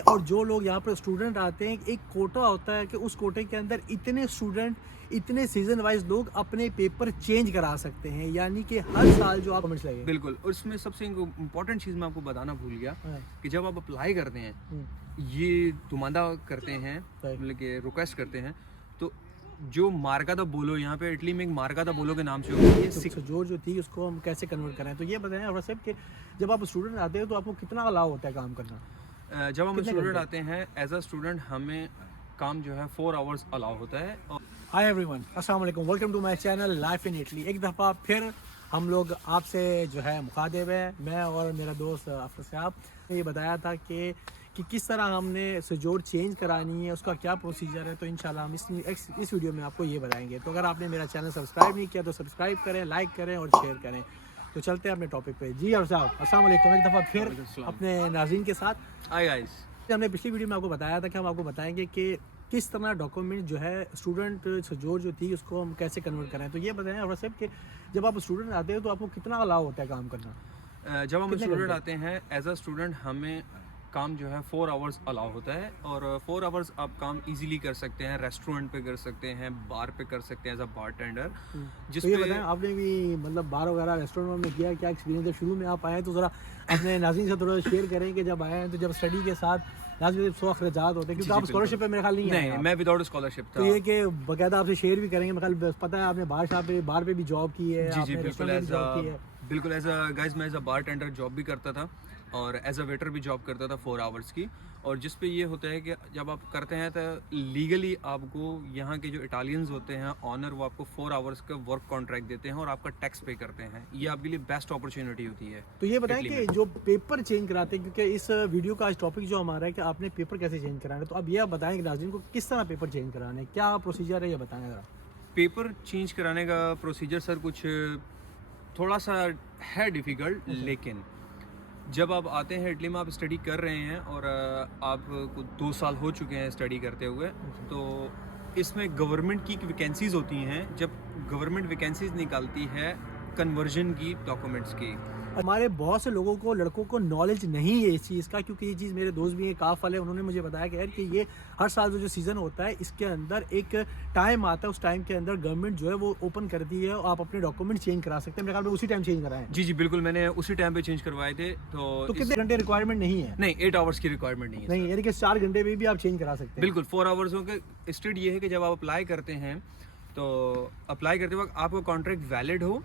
और जो लोग यहाँ पर स्टूडेंट आते हैं, एक कोटा होता है कि उस कोटे के अंदर इतने स्टूडेंट, इतने सीजन वाइज लोग अपने पेपर चेंज करा सकते हैं, यानी कि हर साल जो आप कमेंट्स लगे। बिल्कुल। और इसमें सबसे इम्पोर्टेंट चीज़ मैं आपको बताना भूल गया हाँ। कि जब आप अप्लाई करते हैं, हम्म, ये तुमादा करते हैं, Right. मतलब कि रिक्वेस्ट करते हैं, तो जो मार्का बोलो, यहाँ पे इटली में एक मार्का बोलो के नाम से होती है। तो जो थी उसको हम कैसे कन्वर्ट करें, तो ये बताएं और सब कि जब आप स्टूडेंट आते हैं तो आपको कितना अलाउ होता है काम करना? जब हम कितने स्टूडेंट घंटे? आते हैं एज अ स्टूडेंट, हमें काम जो है 4 आवर्स अलाउ होता है। और हाय एवरीवन, अस्सलाम वालेकुम, welcome to my channel life in Italy. एक दफ़ा फिर हम लोग आपसे जो है मुखातिब है, मैं और मेरा दोस्त अफर साहब ने ये बताया था कि किस तरह हमने सजोड़ चेंज करानी है, उसका क्या प्रोसीजर है। तो इंशाल्लाह हम इस वीडियो में आपको ये बताएंगे। तो अगर आपने मेरा चैनल सब्सक्राइब नहीं किया तो सब्सक्राइब करें, लाइक करें और शेयर करें। तो चलते हैं अपने टॉपिक पे। जी अफर साहब, अस्सलाम वालेकुम एक दफ़ा फिर अपने नाज़रीन के साथ। हाय गाइस, हमने पिछली वीडियो में आपको बताया था कि हम आपको बताएंगे कि किस तरह डॉक्यूमेंट जो है स्टूडेंट सजोड़ जो थी उसको हम कैसे कन्वर्ट करें। तो ये बताएं और सब कि जब आप स्टूडेंट आते हो तो आपको कितना अलाउ होता है काम करना? जब हम कितने स्टूडेंट घंटे? आते हैं एज अ स्टूडेंट, हमें काम जो है 4 आवर्स अलाउ होता है। और 4 आवर्स आप काम इजीली कर सकते हैं, रेस्टोरेंट पे कर सकते हैं, बार पे कर सकते हैं एज अ बारटेंडर। जिस तो ये पे बताएं आपने भी मतलब बार वगैरह रेस्टोरेंट में किया, क्या एक्सपीरियंस है? शुरू में आप आए तो ज़रा अपने नाज़रीन से थोड़ा शेयर करें कि जब आए हैं तो जब स्टडी के साथ लाजमी 100 अखराजात होते हैं, क्योंकि आप स्कॉलरशिप पे मेरे ख्याल नहीं आए नहीं, हैं आप। मैं विदाउट स्कॉलरशिप था। तो ये कि बाकायदा आपसे शेयर भी करेंगे। मेरे ख्याल पता है आपने बार पे भी जॉब की है, जी आपने बिल्कुल। रेस्टोरेंट में भी जॉब की है। बिल्कुल एज अ गाइस, मैं एज अ बारटेंडर जॉब भी करता था और एज अ वेटर भी जॉब करता था 4 आवर्स की। और जिस पे ये होता है कि जब आप करते हैं तो लीगली आपको यहाँ के जो इटालियंस होते हैं ऑनर, वो आपको 4 आवर्स का वर्क कॉन्ट्रैक्ट देते हैं और आपका टैक्स पे करते हैं। ये आपके लिए बेस्ट अपॉर्चुनिटी होती है। तो ये बताएं इटली कि में जो पेपर चेंज कराते हैं, क्योंकि इस वीडियो का आज टॉपिक जो हमारा है कि आपने पेपर कैसे चेंज कराना है, तो अब ये आप बताएं कि नाज़रीन को किस तरह पेपर चेंज कराना है, क्या प्रोसीजर है, ये बताएं ज़रा। पेपर चेंज कराने का प्रोसीजर सर कुछ थोड़ा सा है डिफ़िकल्ट, लेकिन जब आप आते हैं इटली में, आप स्टडी कर रहे हैं और आपको 2 साल हो चुके हैं स्टडी करते हुए, तो इसमें गवर्नमेंट की वैकेंसीज़ होती हैं। जब गवर्नमेंट वैकेंसीज़ निकालती है कन्वर्जन की, डॉक्यूमेंट्स की। हमारे बहुत से लोगों को, लड़कों को नॉलेज नहीं है इस चीज़ का, क्योंकि ये चीज़ मेरे दोस्त भी हैं काफ वाले, उन्होंने मुझे बताया कि यार कि ये हर साल जो सीज़न होता है इसके अंदर एक टाइम आता है, उस टाइम के अंदर गवर्नमेंट जो है वो ओपन करती है और आप अपने डॉक्यूमेंट चेंज करा सकते हैं। मेरे ख्याल में उसी टाइम चेंज कराएं। जी बिल्कुल, मैंने उसी टाइम पे चेंज करवाए थे। तो कितने घंटे रिक्वायरमेंट नहीं है? नहीं, 8 आवर्स की रिक्वायरमेंट नहीं है नहीं, यानी कि 4 घंटे में भी आप चेंज करा सकते हैं। बिल्कुल 4 आवर्सों के स्टेट ये है कि जब आप अप्लाई करते हैं तो अप्लाई करते वक्त आपका कॉन्ट्रैक्ट वैलिड हो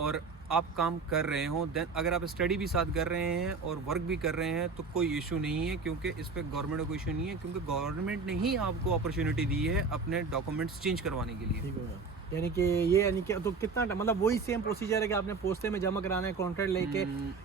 और आप काम कर रहे हो। देन अगर आप स्टडी भी साथ कर रहे हैं और वर्क भी कर रहे हैं तो कोई इशू नहीं है, क्योंकि इस पर गवर्नमेंट का कोई इशू नहीं है, क्योंकि गवर्नमेंट ने ही आपको अपॉर्चुनिटी दी है अपने डॉक्यूमेंट्स चेंज करवाने के लिए। ठीक होगा, यानी कि ये, यानी कि तो कितना मतलब वही सेम प्रोसीजर है कि आपने पोस्टे में जमा कराना है कॉन्ट्रैक्ट लेके,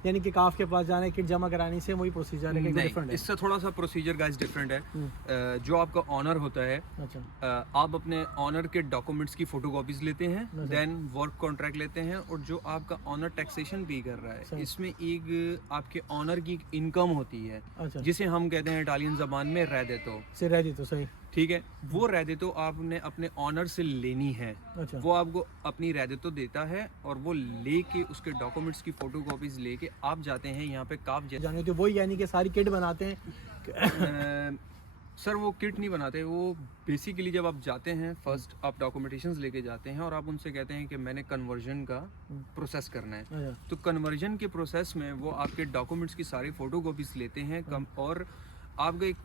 यानी कि काफ के पास जाना है, किट जमा करानी, से वही प्रोसीजर है कि डिफरेंट नहीं, है? इससे थोड़ा सा प्रोसीजर गाइस डिफरेंट है। जो आपका ऑनर होता है, अच्छा, आप अपने ऑनर के डॉक्यूमेंट्स की फोटोकॉपीज लेते हैं, देन वर्क कॉन्ट्रैक्ट लेते हैं, और जो आपका ऑनर टैक्सेशन पे कर रहा है, इसमें एक आपके ऑनर की इनकम होती है, अच्छा, जिसे हम कहते हैं इटालियन जबान में रेडितो। से रह दी तो सही। ठीक है, वो रेडितो आपने अपने ऑनर से लेनी है। अच्छा, वो आपको अपनी रेडितो देता है और वो लेके उसके डॉक्यूमेंट्स की फोटोकॉपीज लेके आप जाते हैं यहाँ पे काफ जाने तो वही, यानी कि सारी किट बनाते हैं। सर वो किट नहीं बनाते, वो बेसिकली जब आप जाते हैं फर्स्ट आप डॉक्यूमेंटेशंस लेके जाते हैं और आप उनसे कहते हैं कि मैंने कन्वर्जन का प्रोसेस करना है। अच्छा, तो कन्वर्जन के प्रोसेस में वो आपके डॉक्यूमेंट्स की सारी फोटोकॉपीज लेते हैं और आपका एक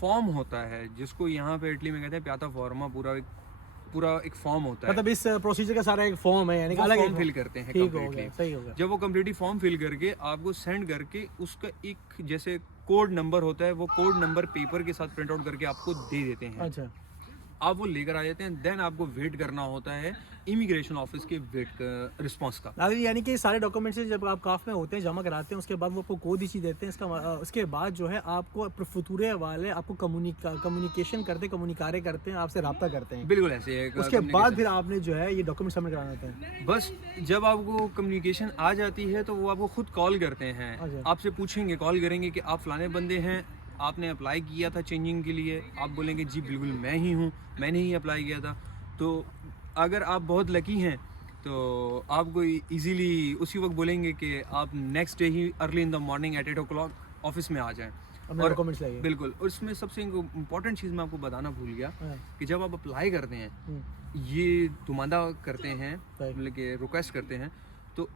फॉर्म होता है जिसको यहाँ पे इटली में कहते हैं प्याता फॉर्मा। पूरा एक फॉर्म होता है, मतलब इस प्रोसीजर का सारा एक फॉर्म है, यानी कि अलग फॉर्म एक फिल करते हैं। ठीक हो गया, सही हो गया। जब वो कम्प्लीटली फॉर्म फिल करके आपको सेंड करके उसका एक जैसे कोड नंबर होता है, वो कोड नंबर पेपर के साथ प्रिंट आउट करके आपको दे देते हैं। अच्छा, आप वो लेकर आ जाते हैं, देन आपको वेट करना होता है इमिग्रेशन ऑफिस के रिस्पांस का। यानी कि सारे डॉक्यूमेंट्स जब आप काफ में होते हैं जमा कराते हैं, उसके बाद वो आपको कोड इसी देते हैं। उसके बाद जो है आपको फतूरे वाले आपको कम्युनिकेशन करते, कम्युनिकारे करते हैं, आपसे रब्ता करते हैं। बिल्कुल ऐसे है। उसके बाद फिर आपने जो है ये डॉक्यूमेंट सबमिट कराना होता है। बस जब आपको कम्युनिकेशन आ जाती है तो वो आपको खुद कॉल करते हैं। अच्छा, आपसे पूछेंगे, कॉल करेंगे कि आप फलाने बंदे हैं, आपने अप्लाई किया था चेंजिंग के लिए। आप बोलेंगे जी बिल्कुल मैं ही हूँ, मैंने ही अप्लाई किया था। तो अगर आप बहुत लकी हैं तो आपको इजीली उसी वक्त बोलेंगे कि आप नेक्स्ट डे ही early in the morning at 8 o'clock office में आ जाएं। अपने डॉक्यूमेंट्स लाइए। बिल्कुल, और इसमें सबसे इम्पोर्टेंट चीज़ मैं आपको बताना भूल गया हाँ। कि जब आप अप्लाई करते हैं, हम्म, ये तुमादा करते हैं, सही। मतलब कि रिक्वेस्ट करते हैं, तो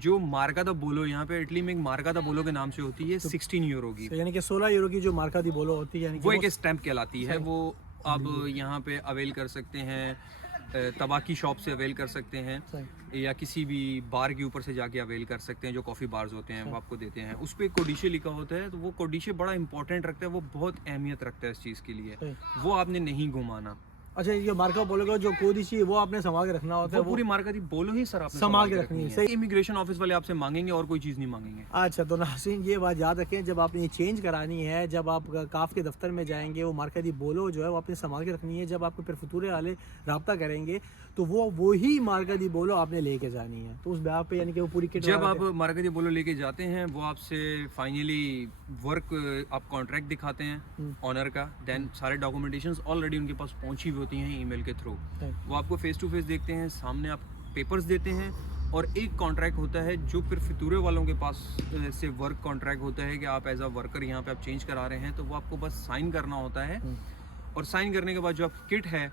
जो मार्का दा बोलो, यहाँ पे इटली में एक मार्का दा बोलो के नाम से होती है 16 यूरो की, तो यानी कि 16 यूरो की जो मार्का दी बोलो होती है, यानी कि वो एक स्टैम्प कहलाती है। सही। वो आप यहाँ पे अवेल कर सकते हैं, तबाकी शॉप से अवेल कर सकते हैं, सही। या किसी भी बार के ऊपर से जाके अवेल कर सकते हैं। जो कॉफ़ी बार्स होते हैं वो आपको देते हैं, उस पर कोडिशे लिखा होता है, तो वो कोडिशे बड़ा इंपॉर्टेंट रखता है, वो बहुत अहमियत रखता है इस चीज़ के लिए, सही। वो आपने नहीं घुमाना। अच्छा, ये मार्का बोलोगे जो कोडिशी है वो आपने संभाल के रखना होता है, वो पूरी मार्का दी बोलो ही सर आपने संभाल के रखनी है। है। इमिग्रेशन ऑफिस वाले आपसे मांगेंगे और कोई चीज़ नहीं मांगेंगे। अच्छा, तो नाज़रीन ये बात याद रखें, जब आपने ये चेंज करानी है, जब आप काफ के दफ्तर में जाएंगे, वो मार्का दी बोलो जो है वो आपने संभाल के रखनी है। जब आपको फिर फतूरे वाले रब्ता करेंगे तो वो ही मार्का दी बोलो आपने लेके जानी है, तो उस ब्याह पे यानी कि वो पूरी किट जब आप मार्का दी बोलो लेके जाते हैं, वो आपसे फाइनली वर्क आप कॉन्ट्रैक्ट दिखाते हैं ऑनर का, देन सारे डॉक्यूमेंटेशंस ऑलरेडी उनके पास पहुंची हुई होती हैं ईमेल के थ्रू। वो आपको फेस टू फेस देखते हैं, सामने आप पेपर्स देते हैं, और एक कॉन्ट्रैक्ट होता है जो फिर फितूरे वालों के पास से वर्क कॉन्ट्रैक्ट होता है कि आप एज अ वर्कर यहाँ पे आप चेंज करा रहे हैं, तो वो आपको बस साइन करना होता है। और साइन करने के बाद जो आपकी किट है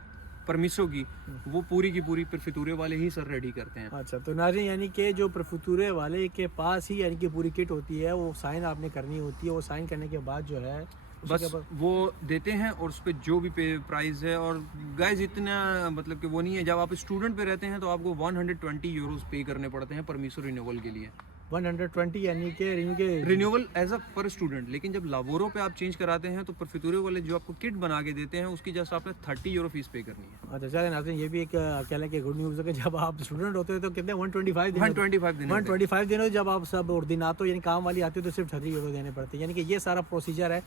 परमिशो की, वो पूरी की पूरी फिर फितूरे वाले ही सर रेडी करते हैं। अच्छा, तो नाज़रीन यानी कि जो प्रफुतूरे वाले के पास ही यानी कि पूरी किट होती है, वो साइन आपने करनी होती है। वो साइन करने के बाद जो है बस वो देते हैं, और उस पर जो भी पे प्राइस है, और गाइस इतना मतलब कि वो नहीं है। जब आप स्टूडेंट पे रहते हैं तो आपको 120 यूरोस पे करने पड़ते हैं परमिशो रिन्यूअल के लिए। 120 यानी कि रिन्यूअल एज अ पर स्टूडेंट। लेकिन जब लाबोरो पे आप चेंज कराते हैं तो परफितूरे वाले जो आपको किट बना के देते हैं, उसकी जस्ट आपने 30 यूरो फीस पे करनी है। अच्छा, चलें नाज़रीन, ये भी एक कहला कि गुड न्यूज़ है कि जब आप स्टूडेंट होते हैं तो कितने 125 दिन 125 दिन जब आप सब ऑर्डिनातो यानी काम वाली आती है तो सिर्फ 30 यूरो देने पड़ते हैं। यानी कि ये सारा प्रोसीजर है।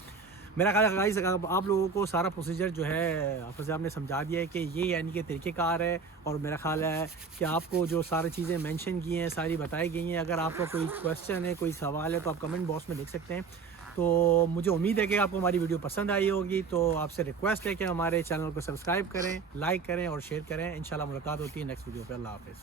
मेरा ख्याल है गाइस, आप लोगों को सारा प्रोसीजर जो है हाफिज़ साहब ने समझा दिया है कि ये यानी कि तरीक़ेकार है। और मेरा ख्याल है कि आपको जो सारी चीज़ें मेंशन की हैं सारी बताई गई हैं। अगर आपका कोई क्वेश्चन है, कोई सवाल है, तो आप कमेंट बॉक्स में लिख सकते हैं। तो मुझे उम्मीद है कि आपको हमारी वीडियो पसंद आई होगी। तो आपसे रिक्वेस्ट है कि हमारे चैनल को सब्सक्राइब करें, लाइक करें और शेयर करें। इंशाल्लाह मुलाकात होती है नेक्स्ट वीडियो पे। अल्लाह हाफ़िज़।